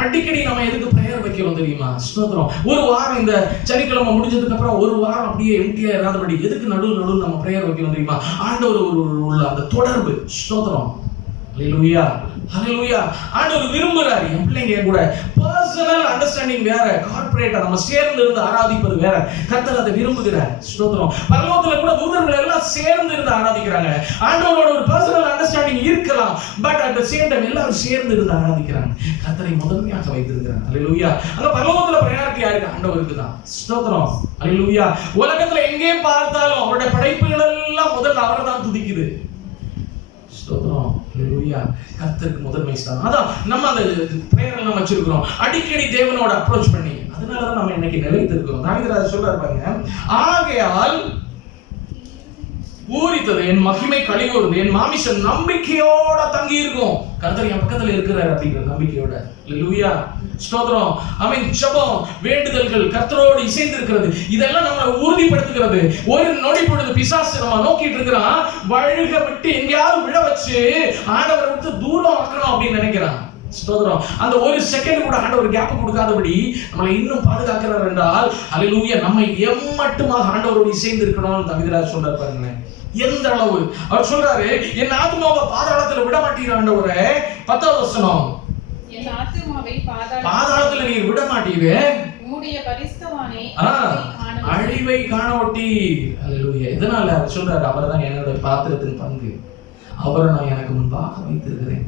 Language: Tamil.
அடிக்கடி நம்ம எதுக்கு பெயர் வைக்கிறோம் தெரியுமா? சுதந்திரம் ஒரு வாரம் இந்த சனிக்கிழமை முடிஞ்சதுக்கு அப்புறம் ஒரு வாரம் அப்படியே எம்டியா இராதபடி எதுக்கு நடுவு நடுவு நம்ம பிரேயர் வைக்கிறோம் தெரியுமா? ஆண்டவர் ஒரு உள்ள அந்த தொடர்பு. சுதந்திரம் ஹalleluya ஹalleluya ஆண்டவர் விரும்புறாரு. என் பிள்ளைங்க கூட. பர்சனல் அண்டர்ஸ்டாண்டிங் வேற கார்ப்பரேட்டா நம்ம சேர்ந்து இருந்து ஆராதிப்பது வேற. கர்த்தர் அதை விரும்புகிறார். ஸ்தோத்திரம். பரலோகத்துல கூட தூதர்கள் எல்லாம் சேர்ந்து இருந்து ஆராதிக்கிறாங்க. ஆண்டவரோட ஒரு பர்சனல் அண்டர்ஸ்டாண்டிங் இருக்கலாம். But at the same time எல்லாரும் சேர்ந்து இருந்து ஆராதிக்கிறாங்க. கத்தரை முதன்மையாக வைத்திருக்கிறாங்க ஹalleluya அங்க பரலோகத்துல பிரயாரிட்டி யாருக்கு? ஆண்டவருக்கு தான். ஸ்தோத்திரம். ஹalleluya உலகத்துல எங்கே பார்த்தாலும் அவருடைய படைப்புகள் எல்லாம் முதல்ல அவரை தான் துதிக்குது. ஸ்தோத்திரம். ஹalleluya. கர்த்தருக்கு முதன்மை ஸ்தானம் அதான் நம்ம அந்த பிரேயர் எல்லாம் வச்சிருக்கிறோம். அடிக்கடி தேவனோட அப்ரோச் பண்ணி அதனால தான் நம்ம இன்னைக்கு நிலைத்திருக்கிறோம். தாவிதராஜ் சொல்றாரு பாருங்க ஆகையால் பூரித்தது என் மகிமை கழிவுறது என் மாமிசம் நம்பிக்கையோட தங்கி இருக்கும் கர்த்தர் என் பக்கத்துல இருக்கிறார் அப்படிங்கிற நம்பிக்கையோட. லூயா ஸ்தோத்திரம். அவன் ஜபம் வேண்டுதல்கள் கர்த்தரோடு இசைந்து இருக்கிறது இதெல்லாம் நம்ம உறுதிப்படுத்துகிறது. ஒரு நொடி பொழுது பிசாசு நம்ம நோக்கிட்டு இருக்கிறான். வழுக விட்டு எங்கேயாவது விழ வச்சு ஆண்டவரை விட்டு தூரம் ஆக்கணும் அப்படின்னு நினைக்கிறான். ஸ்தோத்திரம். அந்த ஒரு செகண்ட் கூட ஆண்டவர் கேப் கொடுக்காதபடி நம்மளை இன்னும் பாதுகாக்கிறார் என்றால் அல்லேலூயா நம்மை எம்மட்டுமாக ஆண்டவரோடு இசைந்து இருக்கணும்னு தவிதராஜ் சொல்றாரு பாருங்களேன். எந்த அளவு? அவர் சொல்றாரு என் ஆத்மாவை பாதாளத்துல விட மாட்டீங்க ஆண்டவரே. பத்தாவது வசனம். பாதாளத்துல நீர் விட ஆ, அழிவை காண ஒட்டி எதனால? அவர் சொல்றாரு அவர் தான் என்னோட பாத்திரத்தின் பங்கு. அவரை நான் எனக்கு முன்பாக வைத்திருக்கிறேன்.